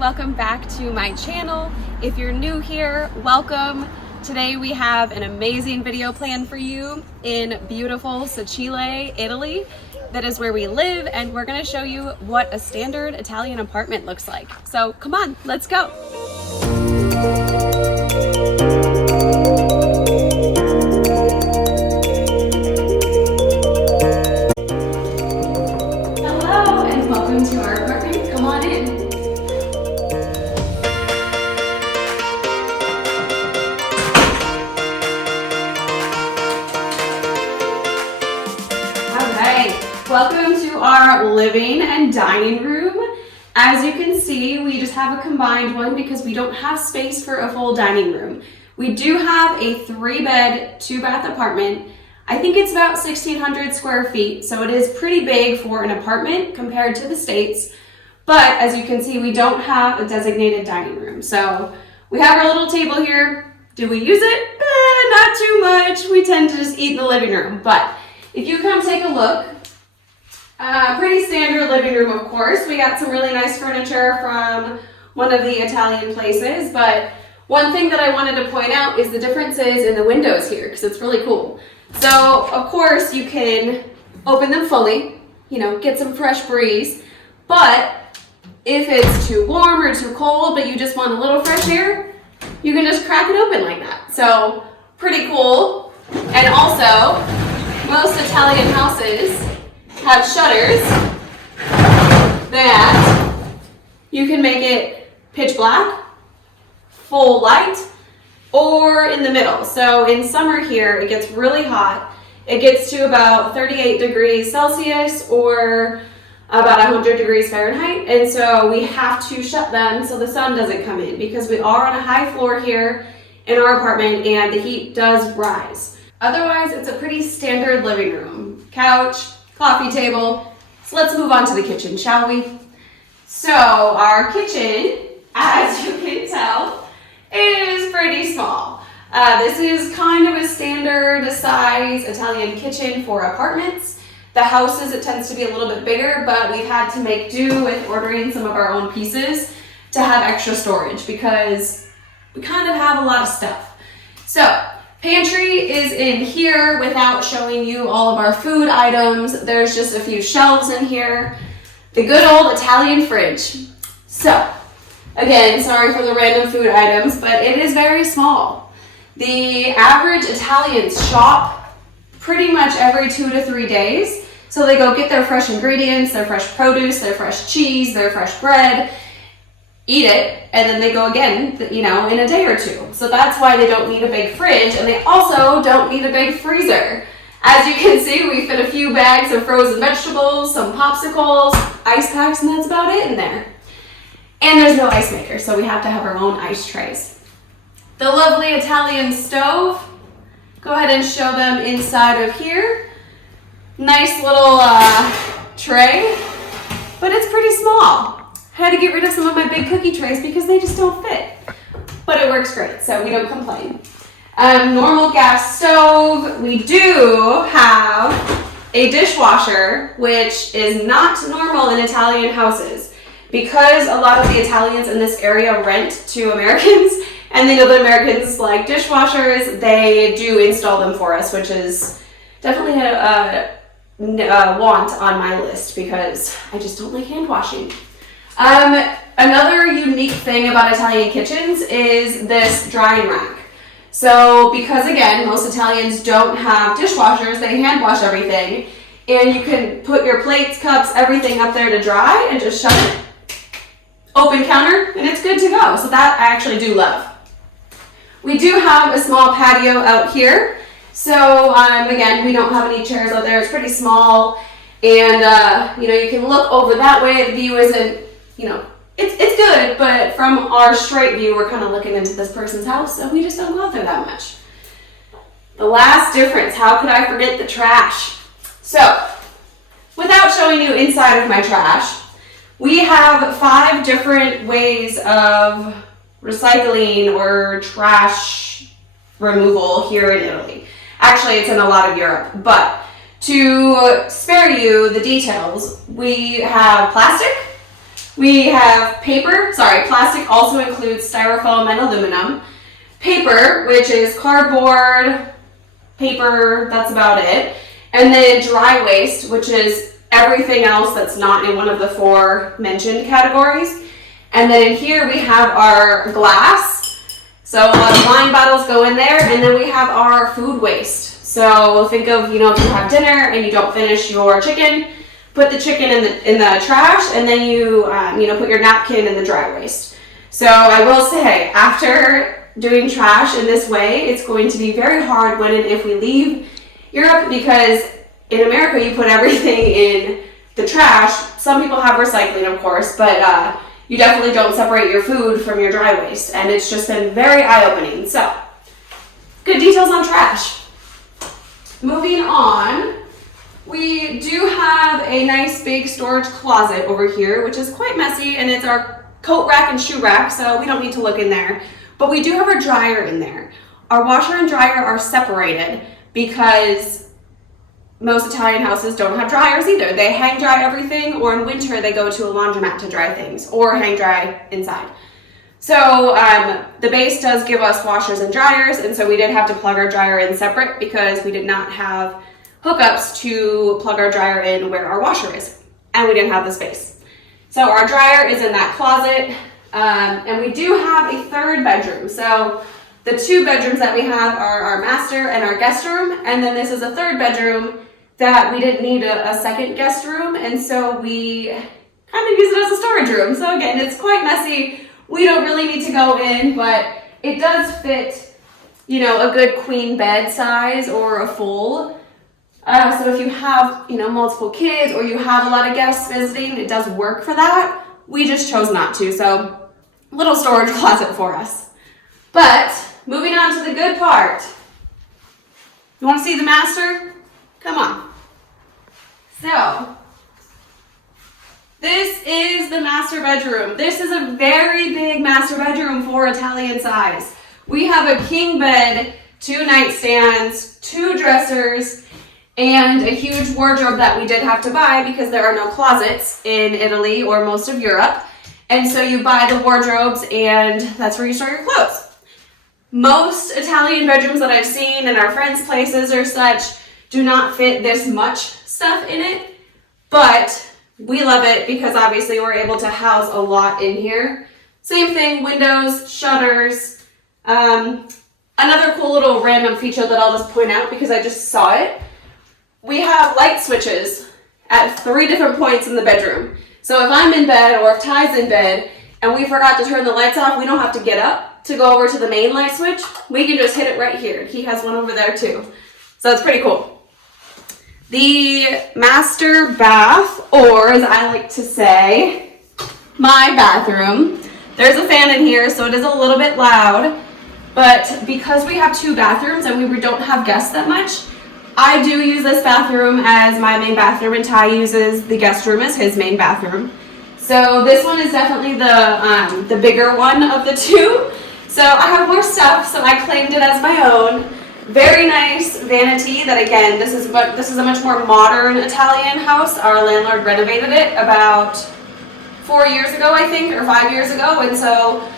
welcome back to my channel. If you're new here, welcome. Today we have an amazing video planned for you in beautiful Sacile, Italy. That is where we live, and we're gonna show you what a standard Italian apartment looks like. So come on, let's go. Hello, and welcome to our apartment. Come on in. Welcome to our living and dining room. As you can see, we just have a combined one because we don't have space for a full dining room. We do have a 3-bed, 2-bath apartment. I think it's about 1,600 square feet, so it is pretty big for an apartment compared to the States. But as you can see, we don't have a designated dining room. So we have our little table here. Do we use it? Not too much. We tend to just eat in the living room. But if you come take a look, pretty standard living room, of course. We got some really nice furniture from one of the Italian places, but one thing that I wanted to point out is the differences in the windows here, because it's really cool. So, of course, you can open them fully, get some fresh breeze, but if it's too warm or too cold, but you just want a little fresh air, you can just crack it open like that. So, pretty cool. And also, most Italian houses have shutters that you can make it pitch black, full light, or in the middle. So in summer here, it gets really hot. It gets to about 38 degrees Celsius or about 100 degrees Fahrenheit. And so we have to shut them so the sun doesn't come in because we are on a high floor here in our apartment and the heat does rise. Otherwise, it's a pretty standard living room. Couch, coffee table. So let's move on to the kitchen, shall we? So our kitchen, as you can tell, is pretty small. This is kind of a standard size Italian kitchen for apartments. The houses, it tends to be a little bit bigger, but we've had to make do with ordering some of our own pieces to have extra storage because we kind of have a lot of stuff. So pantry is in here without showing you all of our food items. There's just a few shelves in here. The good old Italian fridge. So, again, sorry for the random food items, but it is very small. The average Italians shop pretty much every 2 to 3 days. So they go get their fresh ingredients, their fresh produce, their fresh cheese, their fresh bread, eat it, and then they go again, in a day or two. So that's why they don't need a big fridge, and they also don't need a big freezer. As you can see, we fit a few bags of frozen vegetables, some popsicles, ice packs, and that's about it in there. And there's no ice maker, so we have to have our own ice trays. The lovely Italian stove, go ahead and show them inside of here. Nice little tray, but it's pretty small. I had to get rid of some of my big cookie trays because they just don't fit. But it works great, so we don't complain. Normal gas stove. We do have a dishwasher, which is not normal in Italian houses. Because a lot of the Italians in this area rent to Americans, and they know that Americans like dishwashers, they do install them for us, which is definitely a want on my list because I just don't like hand washing. Another unique thing about Italian kitchens is this drying rack. So because again, most Italians don't have dishwashers, they hand wash everything, and you can put your plates, cups, everything up there to dry and just shut it. Open counter, and it's good to go. So that I actually do love. We do have a small patio out here. So again, we don't have any chairs out there. It's pretty small, and you can look over that way. The view isn't it's good, but from our straight view, we're kind of looking into this person's house, so we just don't go out there that much. The last difference, how could I forget the trash? So, without showing you inside of my trash, we have 5 different ways of recycling or trash removal here in Italy. Actually, it's in a lot of Europe, but to spare you the details, we have plastic, We have paper, plastic also includes styrofoam and aluminum. Paper, which is cardboard, paper, that's about it. And then dry waste, which is everything else that's not in one of the 4 mentioned categories. And then in here we have our glass. So a lot of wine bottles go in there. And then we have our food waste. So think of, if you have dinner and you don't finish your chicken, put the chicken in the trash, and then you, put your napkin in the dry waste. So I will say, after doing trash in this way, it's going to be very hard when and if we leave Europe, because in America you put everything in the trash. Some people have recycling, of course, but you definitely don't separate your food from your dry waste, and it's just been very eye-opening. So, good details on trash. Moving on. We do have a nice big storage closet over here, which is quite messy, and it's our coat rack and shoe rack, so we don't need to look in there. But we do have our dryer in there. Our washer and dryer are separated because most Italian houses don't have dryers either. They hang dry everything, or in winter they go to a laundromat to dry things, or hang dry inside. So the base does give us washers and dryers, and so we did have to plug our dryer in separate because we did not have hookups to plug our dryer in where our washer is, and we didn't have the space. So our dryer is in that closet, and we do have a 3rd bedroom. So the 2 bedrooms that we have are our master and our guest room, and then this is a 3rd bedroom that we didn't need a 2nd guest room, and so we kind of use it as a storage room. So again, it's quite messy. We don't really need to go in, but it does fit, a good queen bed size or a full. So if you have, multiple kids or you have a lot of guests visiting, it does work for that. We just chose not to, so little storage closet for us. But moving on to the good part. You want to see the master? Come on. So this is the master bedroom. This is a very big master bedroom for Italian size. We have a king bed, 2 nightstands, 2 dressers, and a huge wardrobe that we did have to buy because there are no closets in Italy or most of Europe. And so you buy the wardrobes, and that's where you store your clothes. Most Italian bedrooms that I've seen in our friends' places or such do not fit this much stuff in it, but we love it because obviously we're able to house a lot in here. Same thing, windows, shutters. Another cool little random feature that I'll just point out because I just saw it. We have light switches at 3 different points in the bedroom. So if I'm in bed or if Ty's in bed and we forgot to turn the lights off, we don't have to get up to go over to the main light switch. We can just hit it right here. He has one over there too. So it's pretty cool. The master bath, or as I like to say, my bathroom. There's a fan in here, so it is a little bit loud. But because we have 2 bathrooms and we don't have guests that much, I do use this bathroom as my main bathroom, and Ty uses the guest room as his main bathroom. So this one is definitely the bigger one of the 2. So I have more stuff, so I claimed it as my own. Very nice vanity that, again, this is a much more modern Italian house. Our landlord renovated it about 4 years ago, I think, or 5 years ago. And so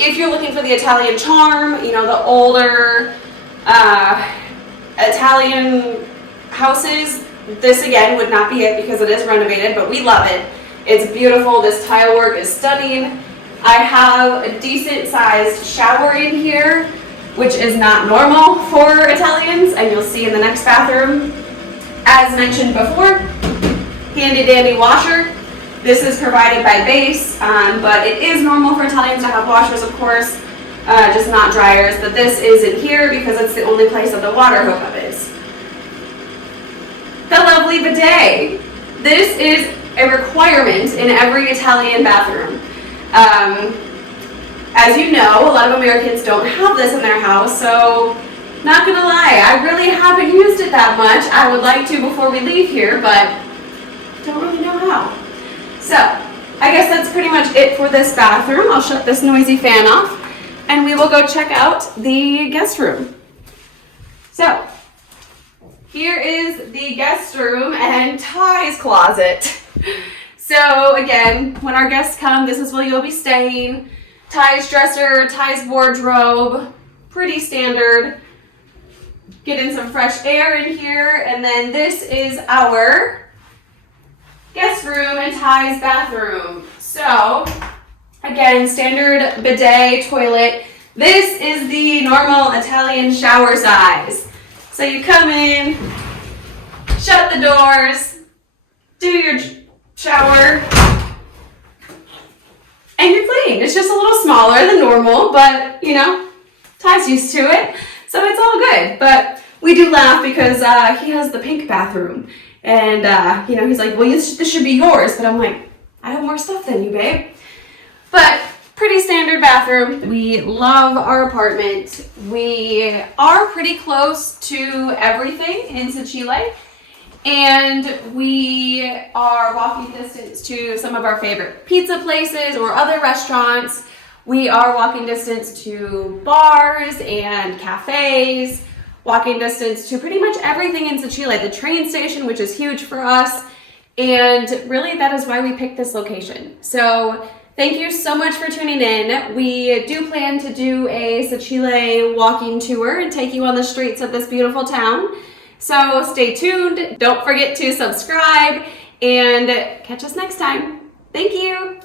if you're looking for the Italian charm, the older Italian houses, this again would not be it because it is renovated, but we love it. It's beautiful. This tile work is stunning. I have a decent sized shower in here, which is not normal for Italians, and you'll see in the next bathroom. As mentioned before, handy dandy washer. This is provided by Base, but it is normal for Italians to have washers, of course, just not dryers, but this isn't here because it's the only place that the water hookup is. The lovely bidet. This is a requirement in every Italian bathroom. As you know, a lot of Americans don't have this in their house, so not gonna lie, I really haven't used it that much. I would like to before we leave here, but don't really know how. So, I guess that's pretty much it for this bathroom. I'll shut this noisy fan off, and we will go check out the guest room. So, here is the guest room and Ty's closet. So So again, when our guests come, this is where you'll be staying. Ty's dresser, Ty's wardrobe, pretty standard. Getting some fresh air in here, and then this is our guest room and Ty's bathroom. So again, standard bidet toilet. This is the normal Italian shower size. So you come in, shut the doors, do your shower, and you're clean. It's just a little smaller than normal, but you know, Ty's used to it, so it's all good. But we do laugh because he has the pink bathroom, and you know, he's like, well, this should be yours, but I'm like, I have more stuff than you, babe. But pretty standard bathroom. We love our apartment. We are pretty close to everything in Sacile, and we are walking distance to some of our favorite pizza places or other restaurants. We are walking distance to bars and cafes, walking distance to pretty much everything in Sacile, the train station, which is huge for us, and really that is why we picked this location. So thank you so much for tuning in. We do plan to do a Sacile walking tour and take you on the streets of this beautiful town. So stay tuned. Don't forget to subscribe and catch us next time. Thank you.